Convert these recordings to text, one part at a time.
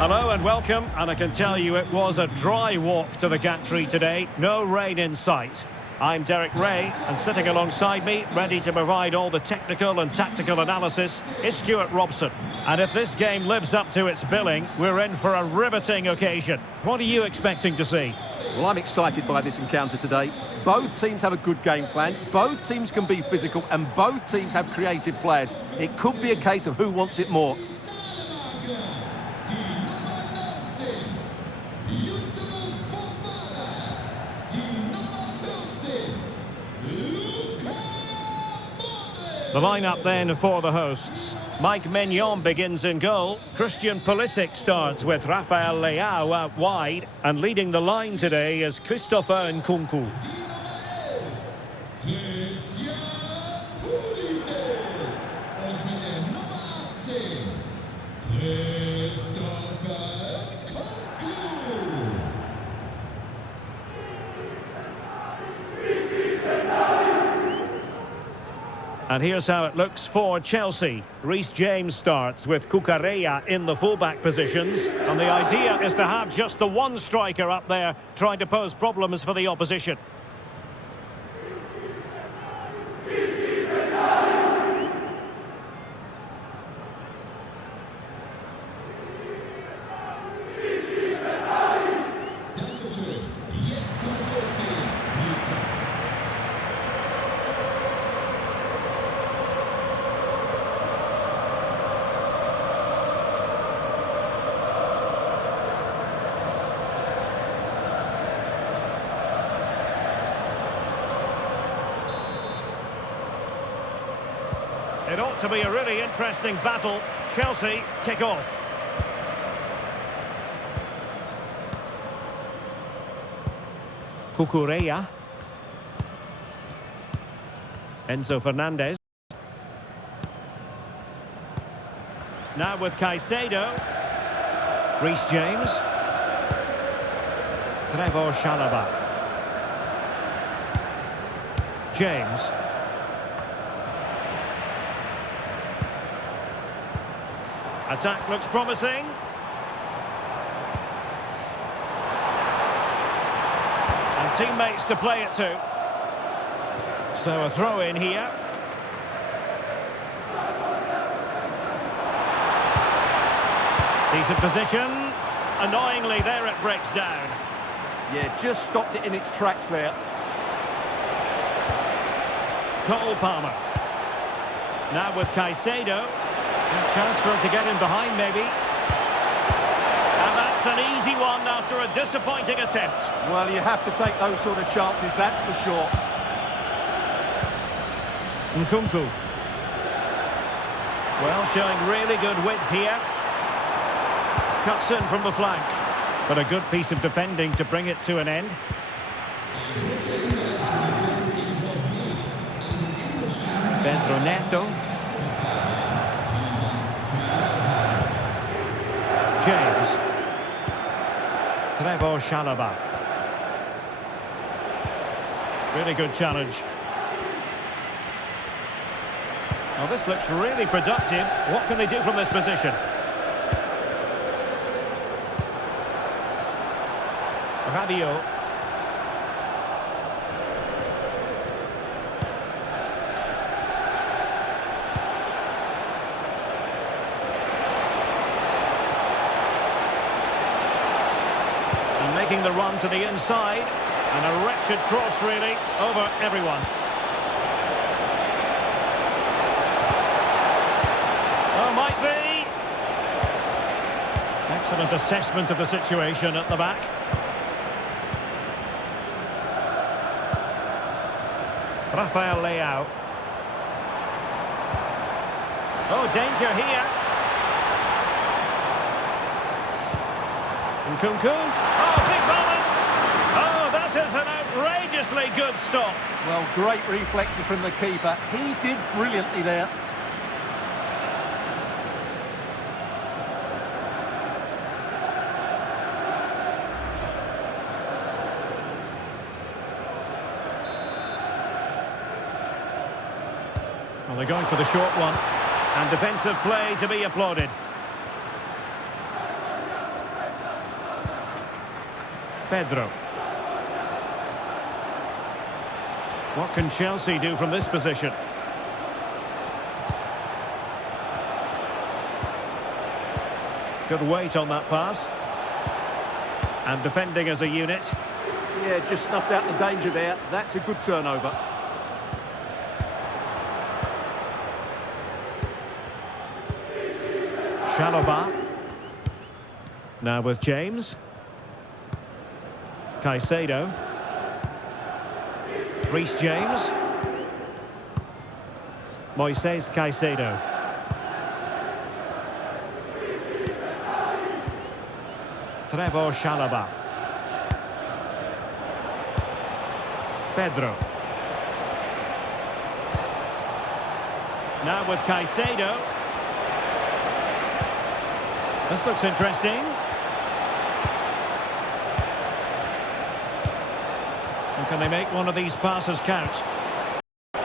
Hello and welcome, and I can tell you it was a dry walk to the gantry today. No rain in sight. I'm Derek Ray, and sitting alongside me, ready to provide all the technical and tactical analysis, is Stuart Robson. And if this game lives up to its billing, we're in for a riveting occasion. What are you expecting to see? Well, I'm excited by this encounter today. Both teams have a good game plan, both teams can be physical, and both teams have creative players. It could be a case of who wants it more. The lineup then for the hosts. Mike Maignan begins in goal. Christian Pulisic starts with Rafael Leao out wide. And leading the line today is Christopher Nkunku. And here's how it looks for Chelsea. Reece James starts with Cucurella in the fullback positions. And the idea is to have just the one striker up there trying to pose problems for the opposition. It ought to be a really interesting battle. Chelsea kick off. Cucurella. Enzo Fernandez. Now with Caicedo. Reece James. Trevor Chalobah. James. Attack looks promising. And teammates to play it to. So a throw in here. Decent position. Annoyingly, there it breaks down. Yeah, just stopped it in its tracks there. Cole Palmer. Now with Caicedo. A chance for him to get in behind, maybe. And that's an easy one after a disappointing attempt. Well, you have to take those sort of chances, that's for sure. Nkunku. Well, showing really good width here. Cuts in from the flank. But a good piece of defending to bring it to an end. Pedro Neto. James. Trevor Chalobah. Really good challenge. Well, this looks really productive. What can they do from this position? Rabiot. Making the run to the inside, and a wretched cross really over everyone. Oh, might be. Excellent assessment of the situation at the back. Rafael Leao. Oh, danger here. Nkunku. Oh, big moment! Oh, that is an outrageously good stop. Well, great reflexes from the keeper. He did brilliantly there. Well, they're going for the short one. And defensive play to be applauded. Pedro. What can Chelsea do from this position? Good weight on that pass. And defending as a unit. Yeah, just snuffed out the danger there. That's a good turnover. Chalobah. Now with James. Caicedo. Reece James. Moises Caicedo. Trevor Chalobah. Pedro. Now with Caicedo. This looks interesting. And can they make one of these passes count? The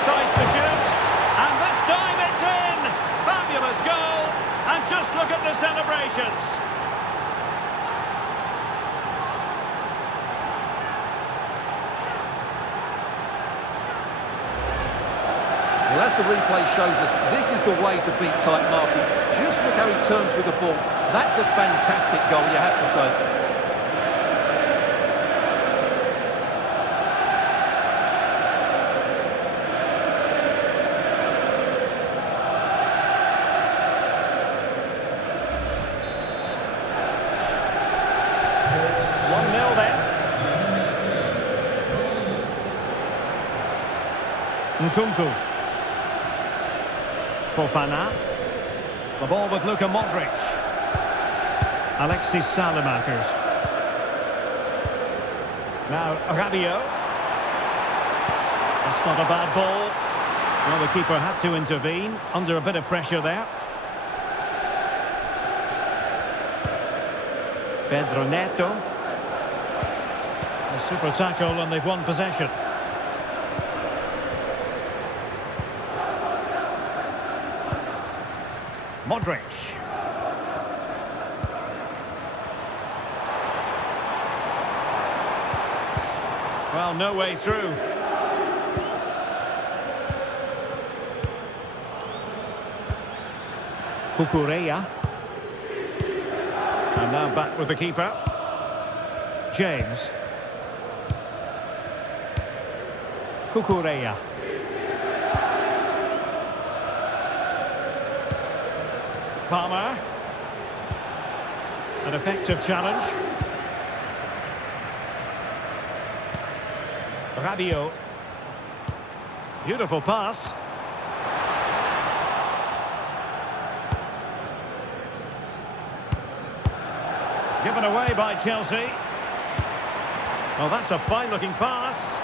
size to shoot. And this time it's in! Fabulous goal. And just look at the celebrations. Well, as the replay shows us, this is the way to beat tight marking. Just look how he turns with the ball. That's a fantastic goal, you have to say. Nkunku. Fofana. The ball with Luka Modric. Alexis Salamakers. Now Rabiot. That's not a bad ball. Well, the keeper had to intervene under a bit of pressure there. Pedro Neto. A super tackle and they've won possession. Modric. Well, no way through. Cucurella. And now back with the keeper. James. Cucurella. Palmer. An effective challenge. Rabiot. Beautiful pass. Given away by Chelsea. Well, that's a fine-looking pass.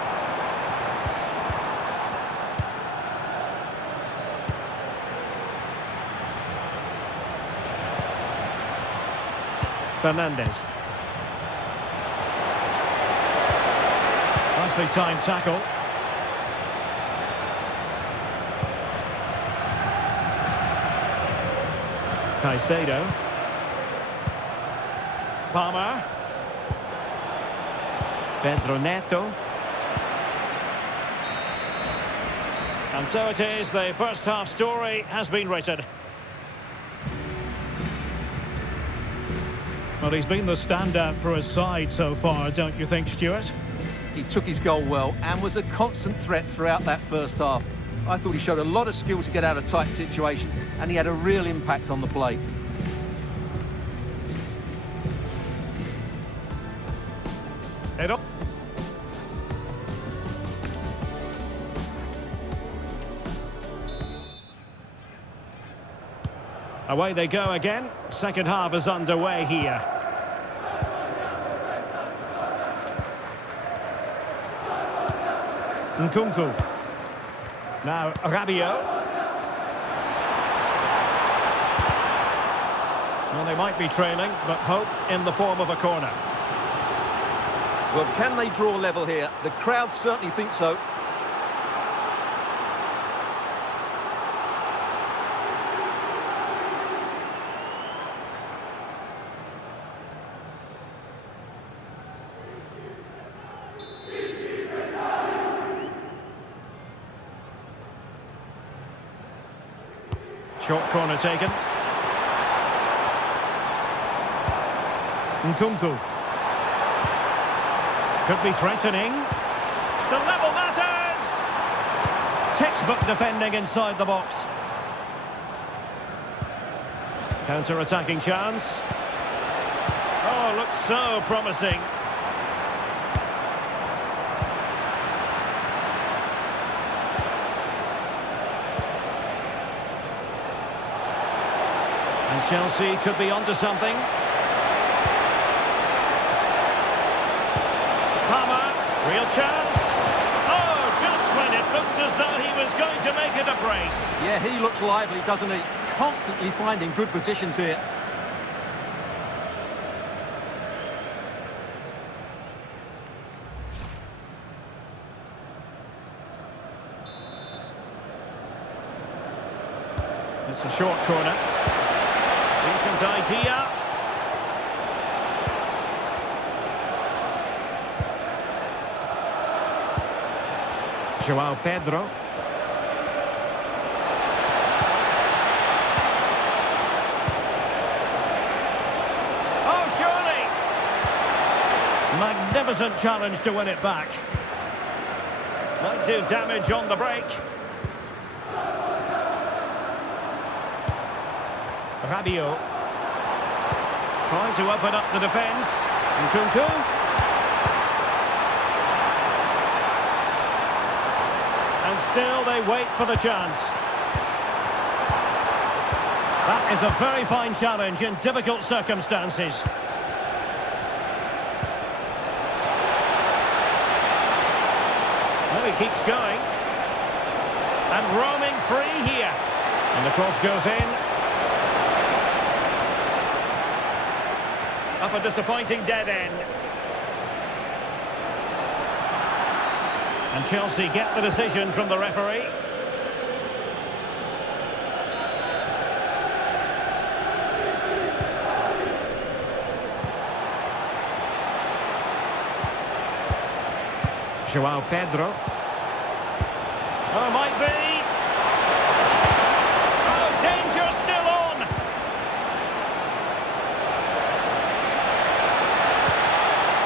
Fernandez. Nicely timed tackle. Caicedo. Palmer. Pedro Neto. And so it is, the first half story has been written. Well, he's been the standout for his side so far, don't you think, Stuart? He took his goal well and was a constant threat throughout that first half. I thought he showed a lot of skill to get out of tight situations, and he had a real impact on the play. Away they go again. Second half is underway here. Nkunku. Now Rabiot. Well, they might be trailing, but hope in the form of a corner. Well, can they draw level here? The crowd certainly think so. Short corner taken. Nkunku. Could be threatening. To level matters! Textbook defending inside the box. Counter-attacking chance. Oh, looks so promising. And Chelsea could be onto something. Palmer, real chance. Oh, just when it looked as though he was going to make it a brace. Yeah, he looks lively, doesn't he? Constantly finding good positions here. It's a short corner. Decent idea. João Pedro. Oh, surely! Magnificent challenge to win it back. Might do damage on the break. Rabiot. Trying to open up the defence. Nkunku. And still they wait for the chance. That is a very fine challenge in difficult circumstances. Well, he keeps going. And roaming free here. And the cross goes in. Up a disappointing dead end. And Chelsea get the decision from the referee. João Pedro. Oh, might be. Oh, danger still on.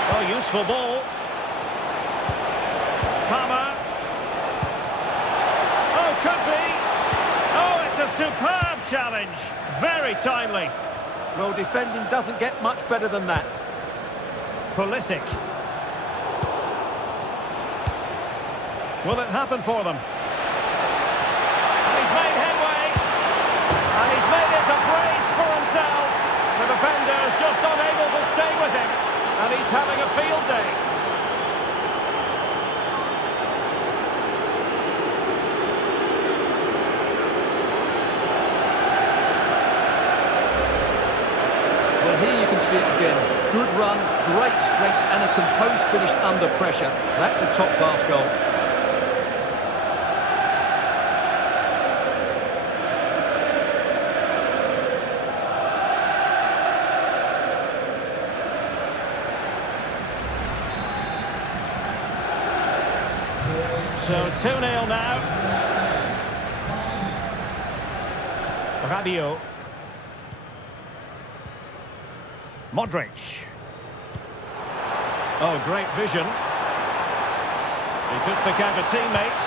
Oh, useful ball. Palmer. Oh, could be. Oh, it's a superb challenge. Very timely. Well, defending doesn't get much better than that. Pulisic. Will it happen for them? And he's made headway. And he's made it a brace for himself. The defender's just unable to stay with him. And he's having a field day. Well, here you can see it again. Good run, great strength, and a composed finish under pressure. That's a top-class goal. So 2-0 now. Rabiot. Modric. Oh, great vision. He could pick out a teammate.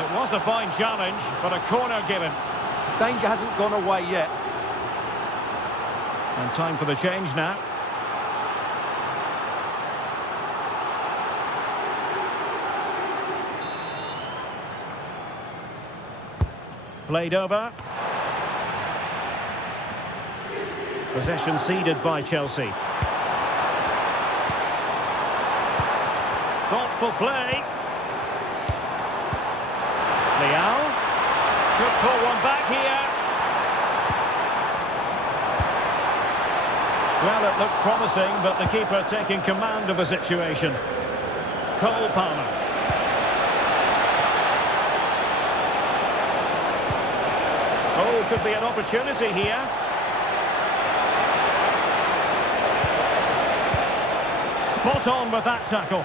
It was a fine challenge, but a corner given. Danger hasn't gone away yet. And time for the change now. Played over. Possession ceded by Chelsea. Thoughtful play. Leal. Could pull one back here. Well, it looked promising, but the keeper taking command of the situation. Cole Palmer. Oh, could be an opportunity here. Spot on with that tackle.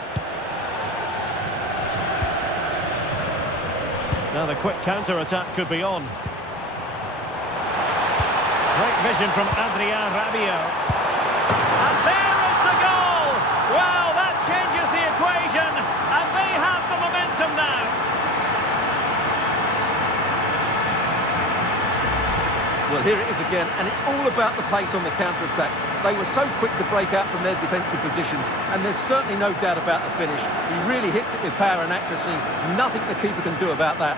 Now the quick counter-attack could be on. vision from Adrien Rabiot. And there is the goal! Well, that changes the equation, and they have the momentum now. Well, here it is again, and it's all about the pace on the counter-attack. They were so quick to break out from their defensive positions, and there's certainly no doubt about the finish. He really hits it with power and accuracy. Nothing the keeper can do about that.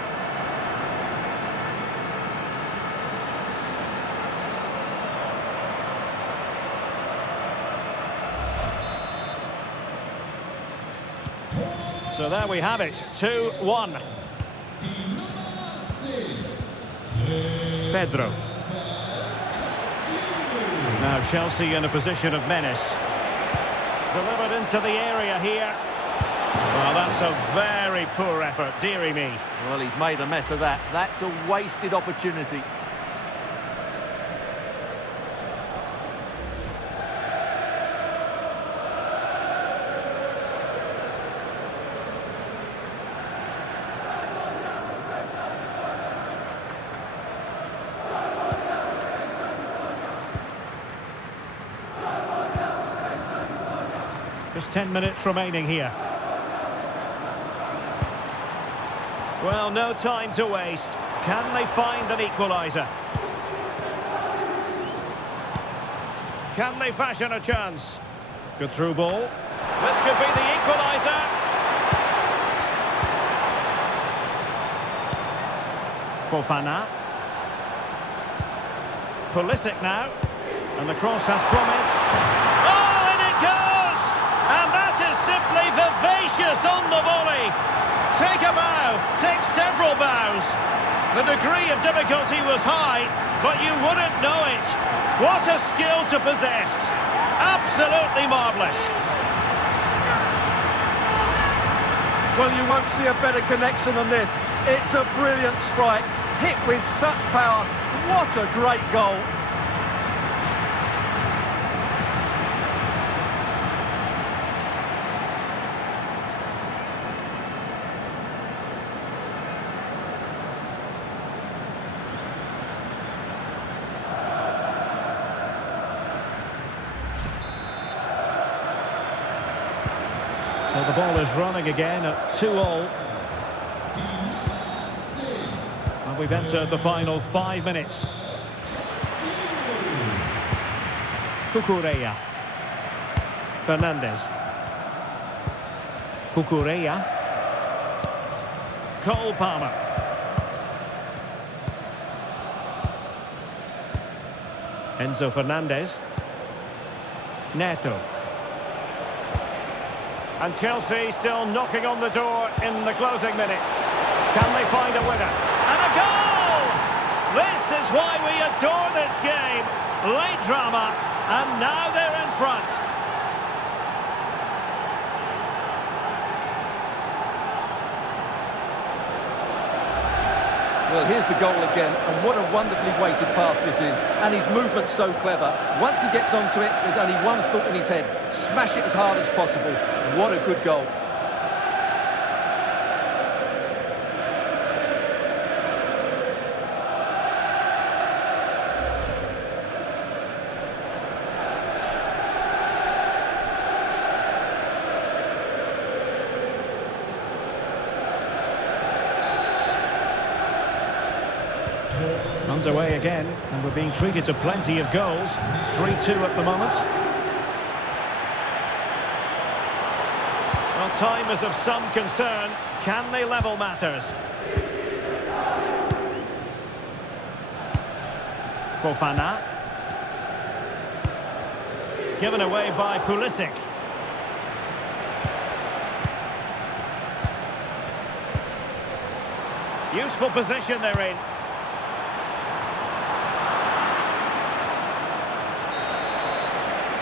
So there we have it, 2-1. Pedro. Now Chelsea in a position of menace. Delivered into the area here. Well, that's a very poor effort, dearie me. Well, he's made a mess of that. That's a wasted opportunity. Just 10 minutes remaining here. Well, no time to waste. Can they find an equaliser? Can they fashion a chance? Good through ball. This could be the equaliser. Fofana. Pulisic now. And the cross has promise. Oh, and it goes! And that is simply vivacious on the volley. Take a bow, take several bows. The degree of difficulty was high, but you wouldn't know it. What a skill to possess. Absolutely marvellous. Well, you won't see a better connection than this. It's a brilliant strike, hit with such power. What a great goal. So the ball is running again at 2-2. And we've entered the final 5 minutes. Cucurella. Fernandez. Cucurella. Cole Palmer. Enzo Fernandez. Neto. And Chelsea still knocking on the door in the closing minutes. Can they find a winner? And a goal! This is why we adore this game. Late drama, and now they're in front. Well, here's the goal again, and what a wonderfully weighted pass this is. And his movement's so clever. Once he gets onto it, there's only one thought in his head. Smash it as hard as possible. What a good goal. Underway again, and we're being treated to plenty of goals. 3-2 at the moment. Well, time is of some concern. Can they level matters? Fofana. Given away by Pulisic. Useful position they're in.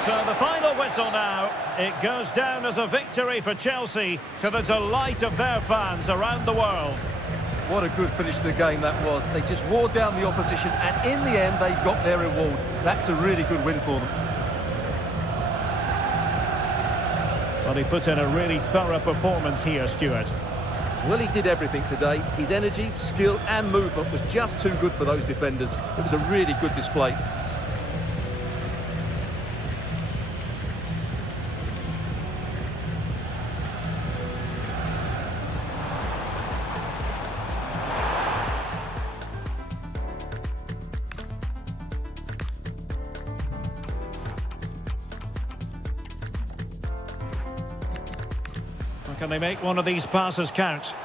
So the final whistle now. It goes down as a victory for Chelsea, to the delight of their fans around the world. What a good finish to the game that was. They just wore down the opposition, and in the end they got their reward. That's a really good win for them. Well, he put in a really thorough performance here, Stuart. Well, he did everything today. His energy, skill and movement was just too good for those defenders. It was a really good display. Can they make one of these passes count?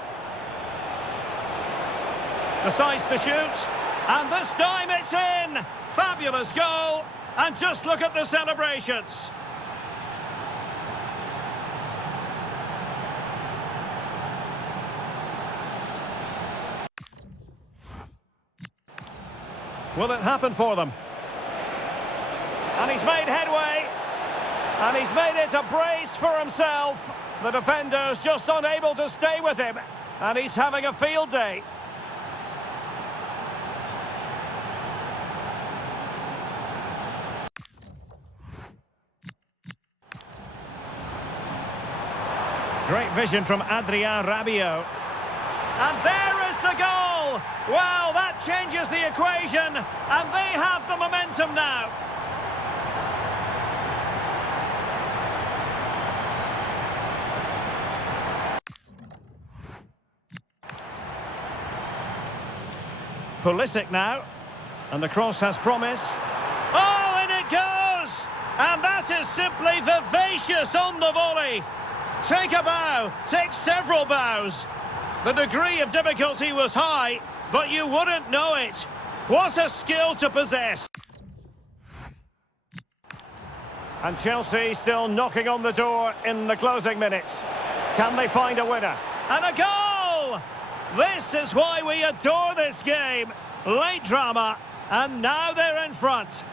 Decides to shoot, and this time it's in! Fabulous goal, and just look at the celebrations. Will it happen for them? And he's made headway. And he's made it a brace for himself. The defender's just unable to stay with him. And he's having a field day. Great vision from Adrien Rabiot. And there is the goal! Well, that changes the equation, and they have the momentum now. Pulisic now, and the cross has promise. Oh, and it goes! And that is simply vivacious on the volley. Take a bow, take several bows. The degree of difficulty was high, but you wouldn't know it. What a skill to possess. And Chelsea still knocking on the door in the closing minutes. Can they find a winner? And a goal! This is why we adore this game. Late drama, and now they're in front.